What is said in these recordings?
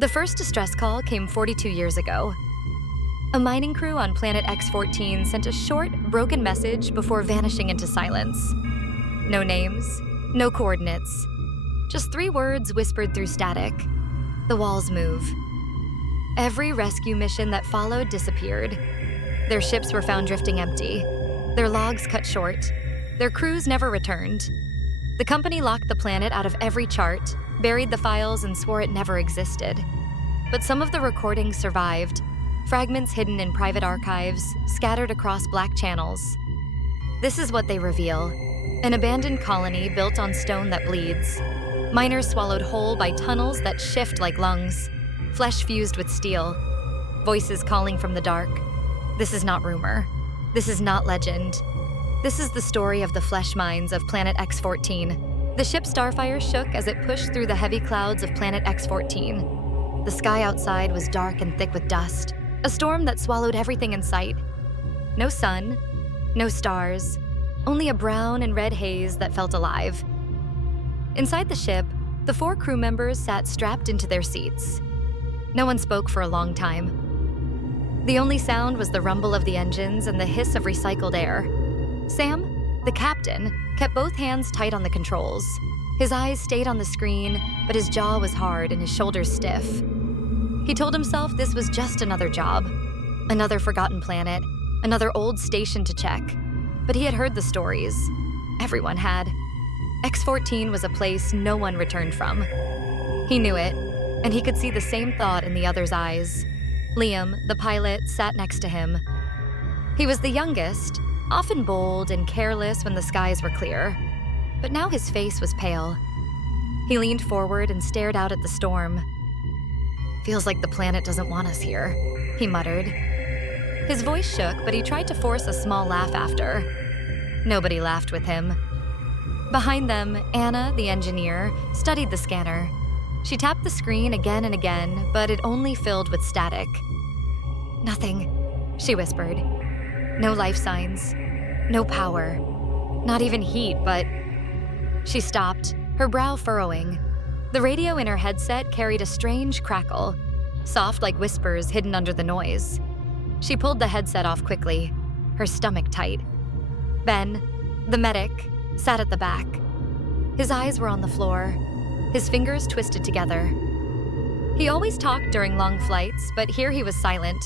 The first distress call came 42 years ago. A mining crew on Planet X14 sent a short, broken message before vanishing into silence. No names, no coordinates. Just 3 words whispered through static. The walls move. Every rescue mission that followed disappeared. Their ships were found drifting empty. Their logs cut short. Their crews never returned. The company locked the planet out of every chart, buried the files, and swore it never existed. But some of the recordings survived, fragments hidden in private archives, scattered across black channels. This is what they reveal: an abandoned colony built on stone that bleeds. Miners swallowed whole by tunnels that shift like lungs, flesh fused with steel. Voices calling from the dark. This is not rumor. This is not legend. This is the story of the flesh mines of Planet X14. The ship Starfire shook as it pushed through the heavy clouds of Planet X14. The sky outside was dark and thick with dust, a storm that swallowed everything in sight. No sun, no stars, only a brown and red haze that felt alive. Inside the ship, the 4 crew members sat strapped into their seats. No one spoke for a long time. The only sound was the rumble of the engines and the hiss of recycled air. Sam, the captain, kept both hands tight on the controls. His eyes stayed on the screen, but his jaw was hard and his shoulders stiff. He told himself this was just another job, another forgotten planet, another old station to check. But he had heard the stories. Everyone had. X14 was a place no one returned from. He knew it, and he could see the same thought in the other's eyes. Liam, the pilot, sat next to him. He was the youngest, often bold and careless when the skies were clear. But now his face was pale. He leaned forward and stared out at the storm. "Feels like the planet doesn't want us here," he muttered. His voice shook, but he tried to force a small laugh after. Nobody laughed with him. Behind them, Anna, the engineer, studied the scanner. She tapped the screen again and again, but it only filled with static. "Nothing," she whispered. "No life signs. No power. Not even heat, but..." She stopped, her brow furrowing. The radio in her headset carried a strange crackle, soft like whispers hidden under the noise. She pulled the headset off quickly, her stomach tight. Ben, the medic, sat at the back. His eyes were on the floor, his fingers twisted together. He always talked during long flights, but here he was silent.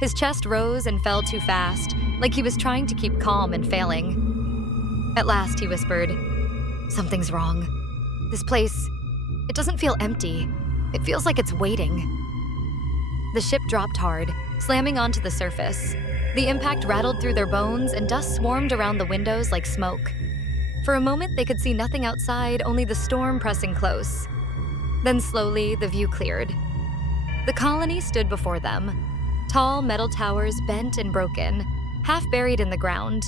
His chest rose and fell too fast, like he was trying to keep calm and failing. At last, he whispered, "Something's wrong. This place, it doesn't feel empty. It feels like it's waiting." The ship dropped hard, slamming onto the surface. The impact rattled through their bones and dust swarmed around the windows like smoke. For a moment, they could see nothing outside, only the storm pressing close. Then slowly, the view cleared. The colony stood before them. Tall metal towers bent and broken, half buried in the ground.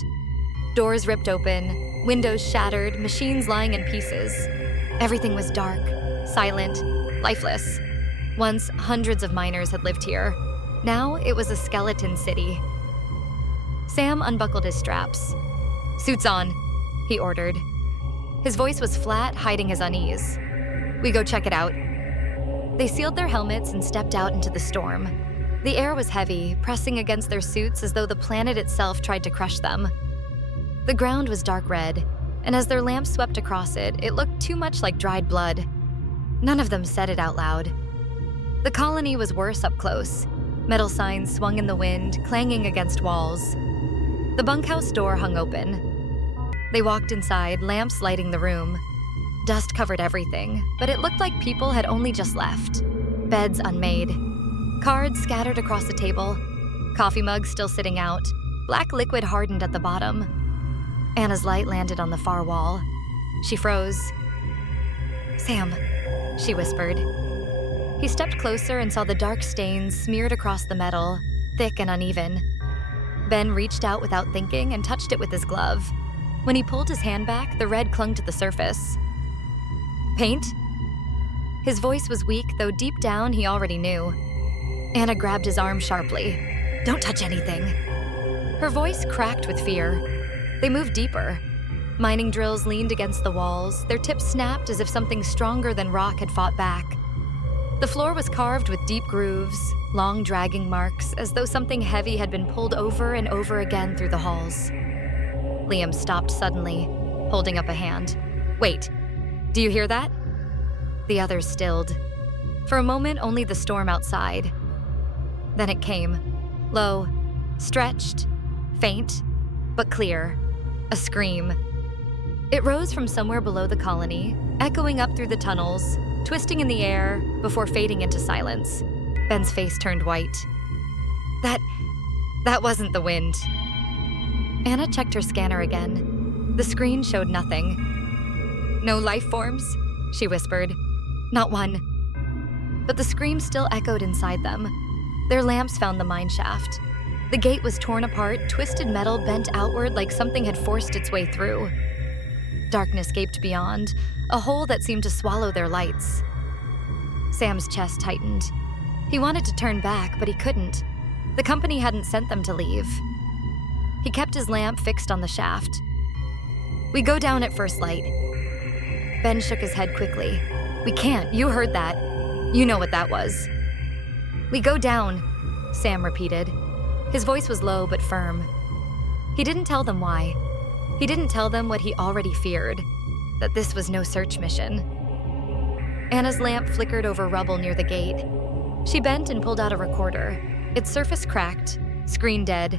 Doors ripped open, windows shattered, machines lying in pieces. Everything was dark, silent, lifeless. Once, hundreds of miners had lived here. Now, it was a skeleton city. Sam unbuckled his straps. "Suits on," he ordered. His voice was flat, hiding his unease. "We go check it out." They sealed their helmets and stepped out into the storm. The air was heavy, pressing against their suits as though the planet itself tried to crush them. The ground was dark red, and as their lamps swept across it, it looked too much like dried blood. None of them said it out loud. The colony was worse up close. Metal signs swung in the wind, clanging against walls. The bunkhouse door hung open. They walked inside, lamps lighting the room. Dust covered everything, but it looked like people had only just left. Beds unmade. Cards scattered across the table. Coffee mugs still sitting out. Black liquid hardened at the bottom. Anna's light landed on the far wall. She froze. "Sam," she whispered. He stepped closer and saw the dark stains smeared across the metal, thick and uneven. Ben reached out without thinking and touched it with his glove. When he pulled his hand back, the red clung to the surface. "Paint?" His voice was weak, though deep down he already knew. Anna grabbed his arm sharply. "Don't touch anything." Her voice cracked with fear. They moved deeper. Mining drills leaned against the walls, their tips snapped as if something stronger than rock had fought back. The floor was carved with deep grooves, long dragging marks, as though something heavy had been pulled over and over again through the halls. Liam stopped suddenly, holding up a hand. "Wait, do you hear that?" The others stilled. For a moment, only the storm outside. Then it came, low, stretched, faint, but clear. A scream. It rose from somewhere below the colony, echoing up through the tunnels, twisting in the air before fading into silence. Ben's face turned white. That wasn't the wind. Anna checked her scanner again. The screen showed nothing. "No life forms?" she whispered. "Not one." But the scream still echoed inside them. Their lamps found the mine shaft. The gate was torn apart, twisted metal bent outward like something had forced its way through. Darkness gaped beyond, a hole that seemed to swallow their lights. Sam's chest tightened. He wanted to turn back, but he couldn't. The company hadn't sent them to leave. He kept his lamp fixed on the shaft. "We go down at first light." Ben shook his head quickly. "We can't, you heard that. You know what that was." "We go down," Sam repeated. His voice was low but firm. He didn't tell them why. He didn't tell them what he already feared, that this was no search mission. Anna's lamp flickered over rubble near the gate. She bent and pulled out a recorder. Its surface cracked, screen dead.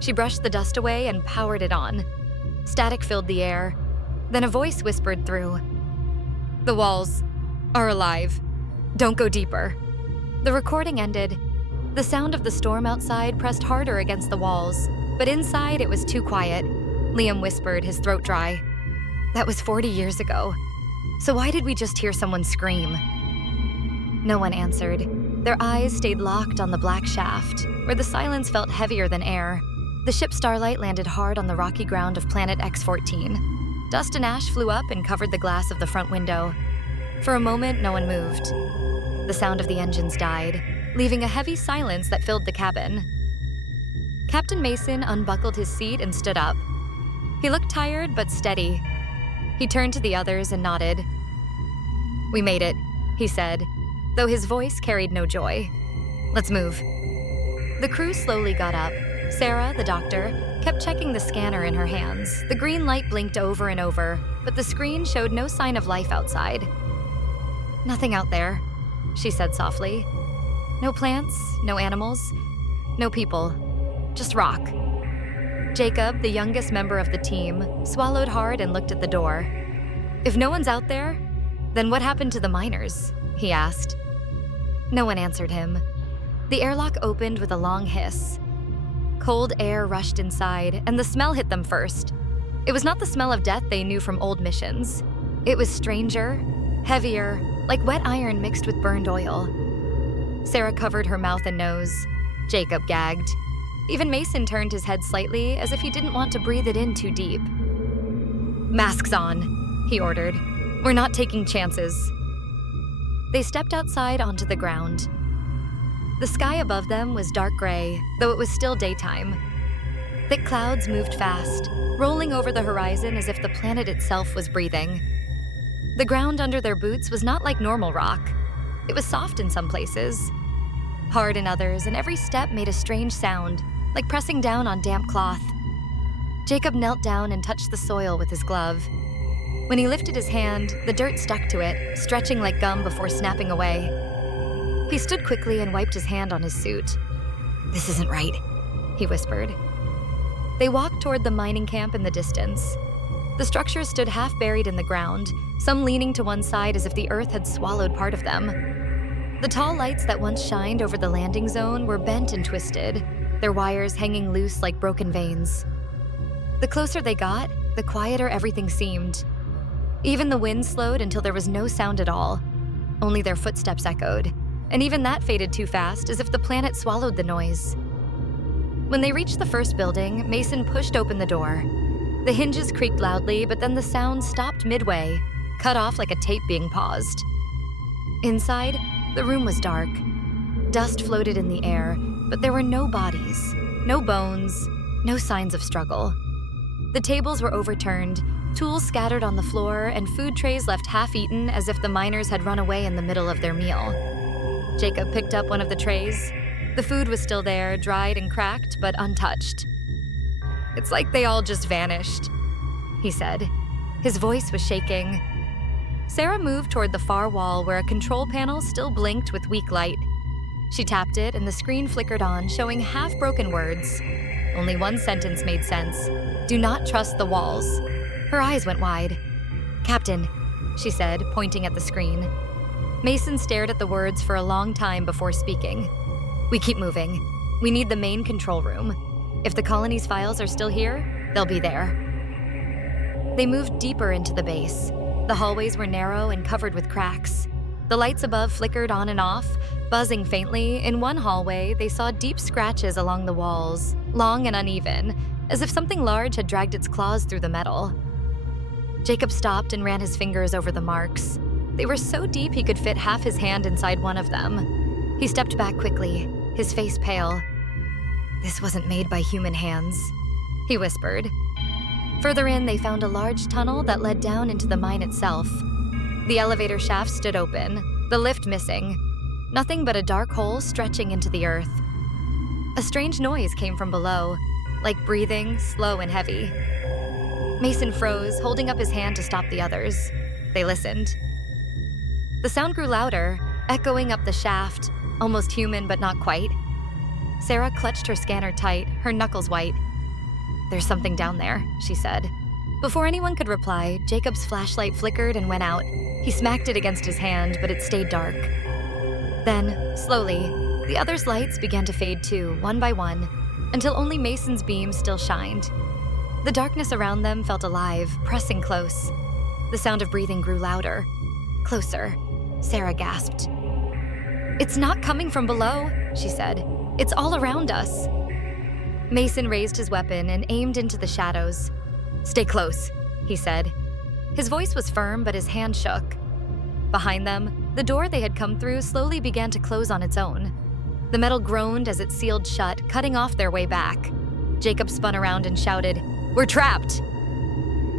She brushed the dust away and powered it on. Static filled the air. Then a voice whispered through. "The walls are alive. Don't go deeper." The recording ended. The sound of the storm outside pressed harder against the walls, but inside it was too quiet. Liam whispered, his throat dry. "That was 40 years ago. So why did we just hear someone scream?" No one answered. Their eyes stayed locked on the black shaft, where the silence felt heavier than air. The ship Starlight landed hard on the rocky ground of Planet X14. Dust and ash flew up and covered the glass of the front window. For a moment, no one moved. The sound of the engines died, leaving a heavy silence that filled the cabin. Captain Mason unbuckled his seat and stood up. He looked tired but steady. He turned to the others and nodded. "We made it," he said, though his voice carried no joy. "Let's move." The crew slowly got up. Sarah, the doctor, kept checking the scanner in her hands. The green light blinked over and over, but the screen showed no sign of life outside. "Nothing out there," she said softly. "No plants, no animals, no people, just rock." Jacob, the youngest member of the team, swallowed hard and looked at the door. "If no one's out there, then what happened to the miners?" he asked. No one answered him. The airlock opened with a long hiss. Cold air rushed inside, and the smell hit them first. It was not the smell of death they knew from old missions. It was stranger, heavier, like wet iron mixed with burned oil. Sarah covered her mouth and nose. Jacob gagged. Even Mason turned his head slightly, as if he didn't want to breathe it in too deep. "Masks on," he ordered. "We're not taking chances." They stepped outside onto the ground. The sky above them was dark gray, though it was still daytime. Thick clouds moved fast, rolling over the horizon as if the planet itself was breathing. The ground under their boots was not like normal rock. It was soft in some places, hard in others, and every step made a strange sound, like pressing down on damp cloth. Jacob knelt down and touched the soil with his glove. When he lifted his hand, the dirt stuck to it, stretching like gum before snapping away. He stood quickly and wiped his hand on his suit. "This isn't right," he whispered. They walked toward the mining camp in the distance. The structures stood half buried in the ground, some leaning to one side as if the earth had swallowed part of them. The tall lights that once shined over the landing zone were bent and twisted, their wires hanging loose like broken veins. The closer they got, the quieter everything seemed. Even the wind slowed until there was no sound at all. Only their footsteps echoed, and even that faded too fast, as if the planet swallowed the noise. When they reached the first building, Mason pushed open the door. The hinges creaked loudly, but then the sound stopped midway, cut off like a tape being paused. Inside, the room was dark. Dust floated in the air, but there were no bodies, no bones, no signs of struggle. The tables were overturned, Tools scattered on the floor and food trays left half-eaten as if the miners had run away in the middle of their meal. Jacob picked up one of the trays. The food was still there, dried and cracked, but untouched. "It's like they all just vanished," he said. His voice was shaking. Sarah moved toward the far wall where a control panel still blinked with weak light. She tapped it and the screen flickered on, showing half-broken words. Only one sentence made sense. "Do not trust the walls." Her eyes went wide. "Captain," she said, pointing at the screen. Mason stared at the words for a long time before speaking. "We keep moving. We need the main control room. If the colony's files are still here, they'll be there." They moved deeper into the base. The hallways were narrow and covered with cracks. The lights above flickered on and off, buzzing faintly. In one hallway, they saw deep scratches along the walls, long and uneven, as if something large had dragged its claws through the metal. Jacob stopped and ran his fingers over the marks. They were so deep he could fit half his hand inside one of them. He stepped back quickly, his face pale. "This wasn't made by human hands," he whispered. Further in, they found a large tunnel that led down into the mine itself. The elevator shaft stood open, the lift missing. Nothing but a dark hole stretching into the earth. A strange noise came from below, like breathing, slow and heavy. Mason froze, holding up his hand to stop the others. They listened. The sound grew louder, echoing up the shaft, almost human but not quite. Sarah clutched her scanner tight, her knuckles white. "There's something down there," she said. Before anyone could reply, Jacob's flashlight flickered and went out. He smacked it against his hand, but it stayed dark. Then, slowly, the others' lights began to fade too, one by one, until only Mason's beam still shined. The darkness around them felt alive, pressing close. The sound of breathing grew louder. "Closer," Sarah gasped. "It's not coming from below," she said. "It's all around us." Mason raised his weapon and aimed into the shadows. "Stay close," he said. His voice was firm, but his hand shook. Behind them, the door they had come through slowly began to close on its own. The metal groaned as it sealed shut, cutting off their way back. Jacob spun around and shouted, "We're trapped!"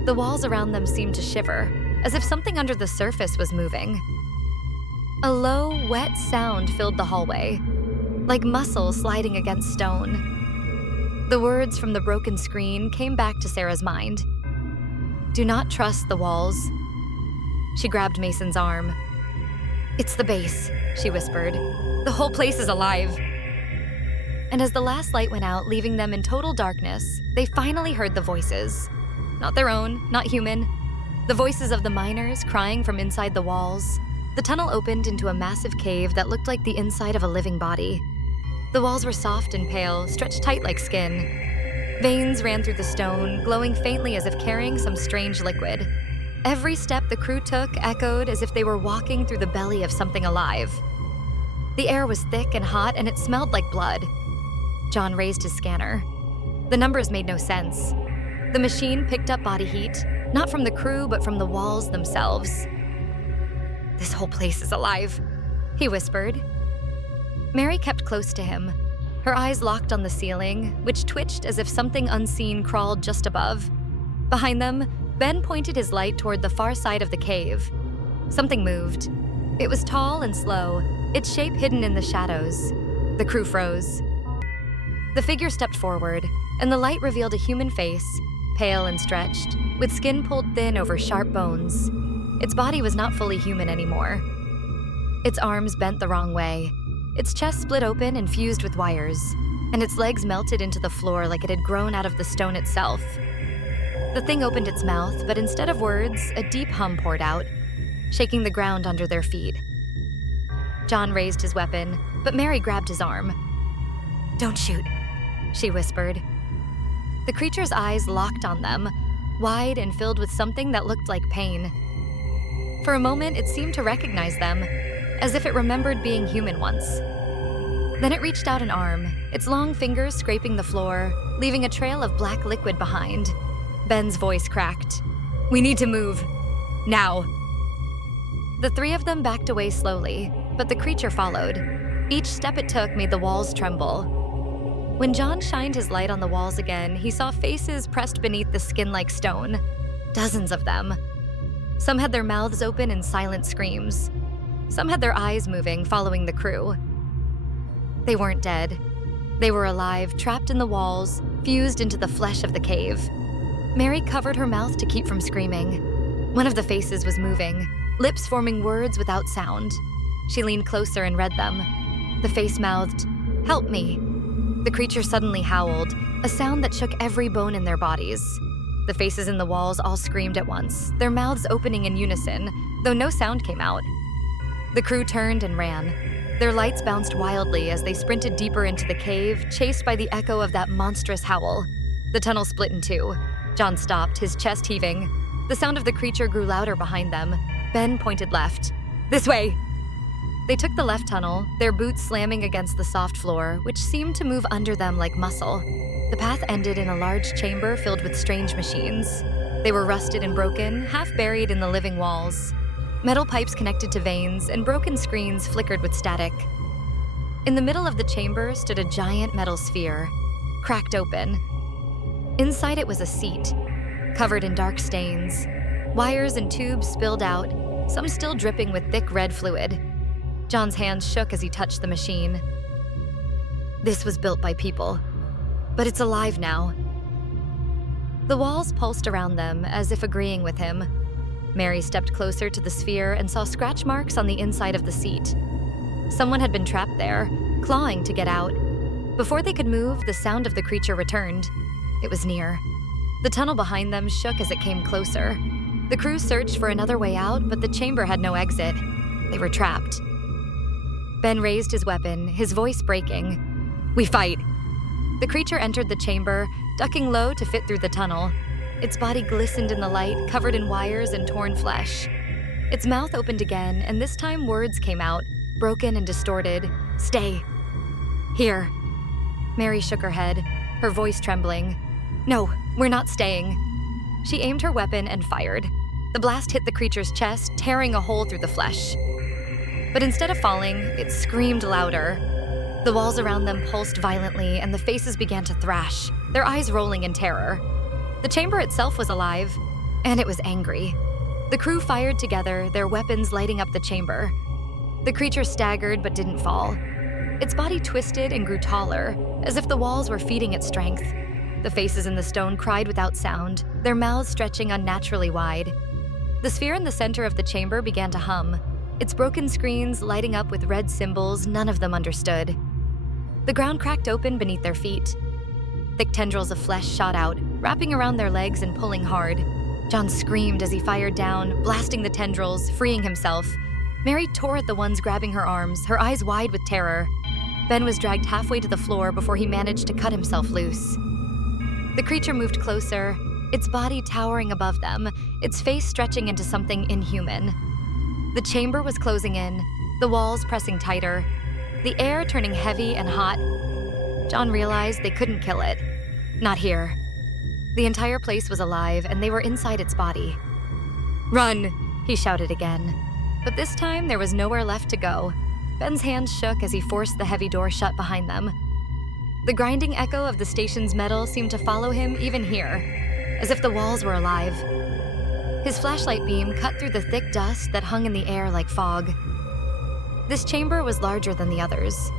The walls around them seemed to shiver, as if something under the surface was moving. A low, wet sound filled the hallway, like muscle sliding against stone. The words from the broken screen came back to Sarah's mind. "Do not trust the walls." She grabbed Mason's arm. "It's the base," she whispered. "The whole place is alive." And as the last light went out, leaving them in total darkness, they finally heard the voices. Not their own, not human. The voices of the miners crying from inside the walls. The tunnel opened into a massive cave that looked like the inside of a living body. The walls were soft and pale, stretched tight like skin. Veins ran through the stone, glowing faintly as if carrying some strange liquid. Every step the crew took echoed as if they were walking through the belly of something alive. The air was thick and hot, and it smelled like blood. John raised his scanner. The numbers made no sense. The machine picked up body heat, not from the crew, but from the walls themselves. "This whole place is alive," he whispered. Mary kept close to him, her eyes locked on the ceiling, which twitched as if something unseen crawled just above. Behind them, Ben pointed his light toward the far side of the cave. Something moved. It was tall and slow, its shape hidden in the shadows. The crew froze. The figure stepped forward, and the light revealed a human face, pale and stretched, with skin pulled thin over sharp bones. Its body was not fully human anymore. Its arms bent the wrong way. Its chest split open and fused with wires, and its legs melted into the floor like it had grown out of the stone itself. The thing opened its mouth, but instead of words, a deep hum poured out, shaking the ground under their feet. John raised his weapon, but Mary grabbed his arm. "Don't shoot," she whispered. The creature's eyes locked on them, wide and filled with something that looked like pain. For a moment, it seemed to recognize them, as if it remembered being human once. Then it reached out an arm, its long fingers scraping the floor, leaving a trail of black liquid behind. Ben's voice cracked. "We need to move. Now." The three of them backed away slowly, but the creature followed. Each step it took made the walls tremble. When John shined his light on the walls again, he saw faces pressed beneath the skin-like stone. dozens of them. Some had their mouths open in silent screams. Some had their eyes moving, following the crew. They weren't dead. They were alive, trapped in the walls, fused into the flesh of the cave. Mary covered her mouth to keep from screaming. One of the faces was moving, lips forming words without sound. She leaned closer and read them. The face mouthed, "Help me." The creature suddenly howled, a sound that shook every bone in their bodies. The faces in the walls all screamed at once, their mouths opening in unison, though no sound came out. The crew turned and ran. Their lights bounced wildly as they sprinted deeper into the cave, chased by the echo of that monstrous howl. The tunnel split in two. John stopped, his chest heaving. The sound of the creature grew louder behind them. Ben pointed left. "This way!" They took the left tunnel, their boots slamming against the soft floor, which seemed to move under them like muscle. The path ended in a large chamber filled with strange machines. They were rusted and broken, half buried in the living walls. Metal pipes connected to veins, and broken screens flickered with static. In the middle of the chamber stood a giant metal sphere, cracked open. Inside it was a seat, covered in dark stains. Wires and tubes spilled out, some still dripping with thick red fluid. John's hands shook as he touched the machine. This was built by people, but it's alive now. The walls pulsed around them as if agreeing with him. Mary stepped closer to the sphere and saw scratch marks on the inside of the seat. Someone had been trapped there, clawing to get out. Before they could move, the sound of the creature returned. It was near. The tunnel behind them shook as it came closer. The crew searched for another way out, but the chamber had no exit. They were trapped. Ben raised his weapon, his voice breaking. "We fight!" The creature entered the chamber, ducking low to fit through the tunnel. Its body glistened in the light, covered in wires and torn flesh. Its mouth opened again, and this time words came out, broken and distorted. "Stay." "Here." Mary shook her head, her voice trembling. "No, we're not staying." She aimed her weapon and fired. The blast hit the creature's chest, tearing a hole through the flesh. But instead of falling, it screamed louder. The walls around them pulsed violently, and the faces began to thrash, their eyes rolling in terror. The chamber itself was alive, and it was angry. The crew fired together, their weapons lighting up the chamber. The creature staggered but didn't fall. Its body twisted and grew taller, as if the walls were feeding it strength. The faces in the stone cried without sound, their mouths stretching unnaturally wide. The sphere in the center of the chamber began to hum, its broken screens lighting up with red symbols none of them understood. The ground cracked open beneath their feet. Thick tendrils of flesh shot out, wrapping around their legs and pulling hard. John screamed as he fired down, blasting the tendrils, freeing himself. Mary tore at the ones grabbing her arms, her eyes wide with terror. Ben was dragged halfway to the floor before he managed to cut himself loose. The creature moved closer, its body towering above them, its face stretching into something inhuman. The chamber was closing in, the walls pressing tighter, the air turning heavy and hot. John realized they couldn't kill it. Not here. The entire place was alive, and they were inside its body. "Run!" he shouted again. But this time, there was nowhere left to go. Ben's hands shook as he forced the heavy door shut behind them. The grinding echo of the station's metal seemed to follow him even here, as if the walls were alive. His flashlight beam cut through the thick dust that hung in the air like fog. This chamber was larger than the others.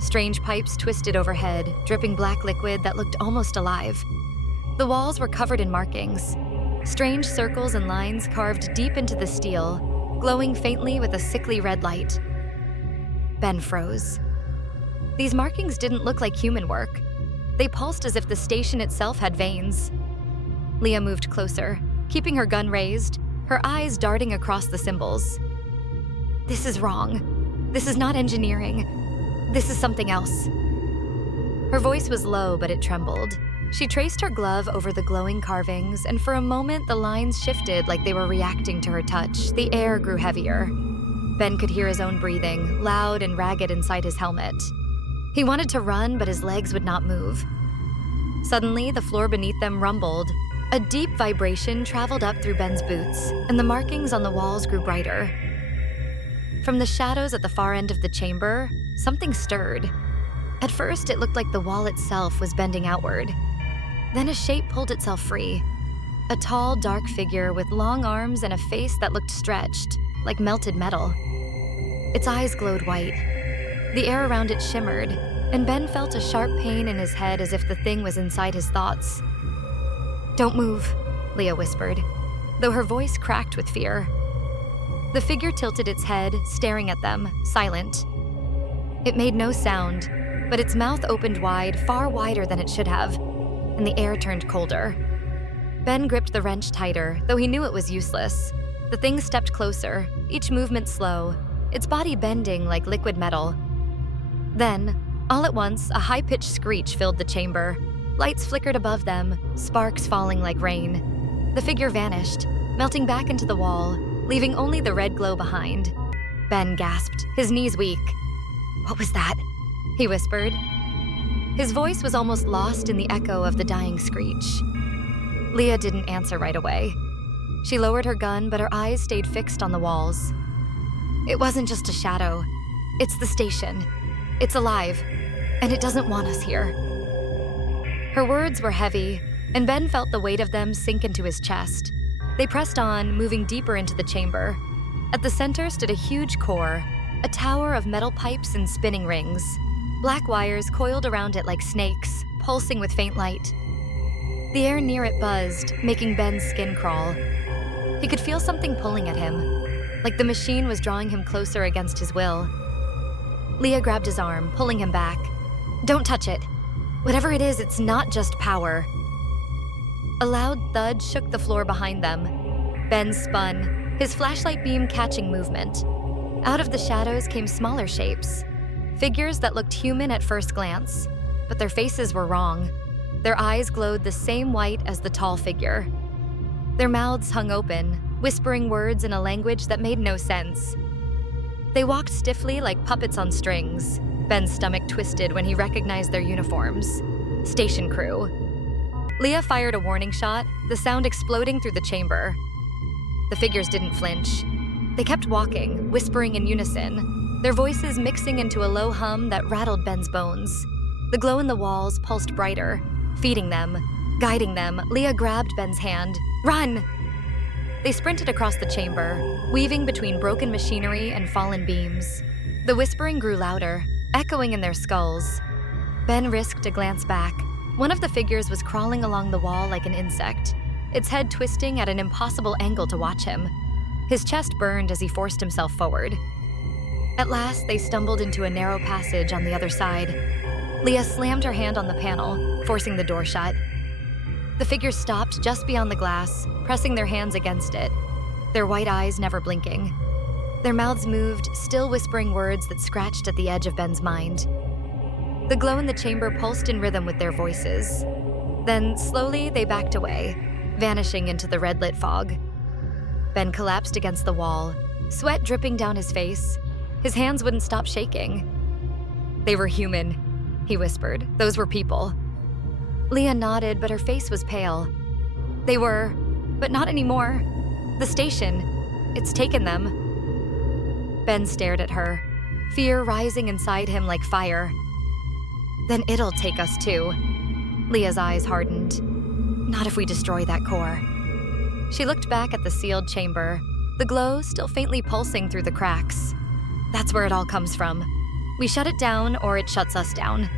Strange pipes twisted overhead, dripping black liquid that looked almost alive. The walls were covered in markings, strange circles and lines carved deep into the steel, glowing faintly with a sickly red light. Ben froze. These markings didn't look like human work. They pulsed as if the station itself had veins. Leah moved closer, keeping her gun raised, her eyes darting across the symbols. "This is wrong. This is not engineering. This is something else." Her voice was low, but it trembled. She traced her glove over the glowing carvings, and for a moment the lines shifted like they were reacting to her touch. The air grew heavier. Ben could hear his own breathing, loud and ragged inside his helmet. He wanted to run, but his legs would not move. Suddenly, the floor beneath them rumbled. A deep vibration traveled up through Ben's boots, and the markings on the walls grew brighter. From the shadows at the far end of the chamber, something stirred. At first, it looked like the wall itself was bending outward. Then a shape pulled itself free. A tall, dark figure with long arms and a face that looked stretched, like melted metal. Its eyes glowed white. The air around it shimmered, and Ben felt a sharp pain in his head as if the thing was inside his thoughts. "Don't move," Leah whispered, though her voice cracked with fear. The figure tilted its head, staring at them, silent. It made no sound, but its mouth opened wide, far wider than it should have, and the air turned colder. Ben gripped the wrench tighter, though he knew it was useless. The thing stepped closer, each movement slow, its body bending like liquid metal. Then, all at once, a high-pitched screech filled the chamber. Lights flickered above them, sparks falling like rain. The figure vanished, melting back into the wall, leaving only the red glow behind. Ben gasped, his knees weak. "What was that?" he whispered. His voice was almost lost in the echo of the dying screech. Leah didn't answer right away. She lowered her gun, but her eyes stayed fixed on the walls. "It wasn't just a shadow. It's the station. It's alive, and it doesn't want us here." Her words were heavy, and Ben felt the weight of them sink into his chest. They pressed on, moving deeper into the chamber. At the center stood a huge core, a tower of metal pipes and spinning rings. Black wires coiled around it like snakes, pulsing with faint light. The air near it buzzed, making Ben's skin crawl. He could feel something pulling at him, like the machine was drawing him closer against his will. Leah grabbed his arm, pulling him back. "Don't touch it. Whatever it is, it's not just power." A loud thud shook the floor behind them. Ben spun, his flashlight beam catching movement. Out of the shadows came smaller shapes, figures that looked human at first glance, but their faces were wrong. Their eyes glowed the same white as the tall figure. Their mouths hung open, whispering words in a language that made no sense. They walked stiffly like puppets on strings. Ben's stomach twisted when he recognized their uniforms. Station crew. Leah fired a warning shot, the sound exploding through the chamber. The figures didn't flinch. They kept walking, whispering in unison, their voices mixing into a low hum that rattled Ben's bones. The glow in the walls pulsed brighter, feeding them, guiding them. Leah grabbed Ben's hand. "Run!" They sprinted across the chamber, weaving between broken machinery and fallen beams. The whispering grew louder, echoing in their skulls. Ben risked a glance back. One of the figures was crawling along the wall like an insect, its head twisting at an impossible angle to watch him. His chest burned as he forced himself forward. At last, they stumbled into a narrow passage on the other side. Leah slammed her hand on the panel, forcing the door shut. The figures stopped just beyond the glass, pressing their hands against it, their white eyes never blinking. Their mouths moved, still whispering words that scratched at the edge of Ben's mind. The glow in the chamber pulsed in rhythm with their voices. Then, slowly, they backed away, vanishing into the red-lit fog. Ben collapsed against the wall, sweat dripping down his face. His hands wouldn't stop shaking. "They were human," he whispered. "Those were people." Leah nodded, but her face was pale. "They were, but not anymore. The station, it's taken them." Ben stared at her, fear rising inside him like fire. "Then it'll take us too." Leah's eyes hardened. "Not if we destroy that core." She looked back at the sealed chamber, the glow still faintly pulsing through the cracks. "That's where it all comes from. We shut it down or it shuts us down."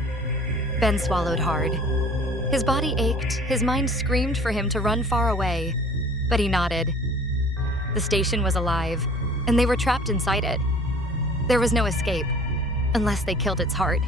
Ben swallowed hard. His body ached, his mind screamed for him to run far away, but he nodded. The station was alive, and they were trapped inside it. There was no escape, unless they killed its heart.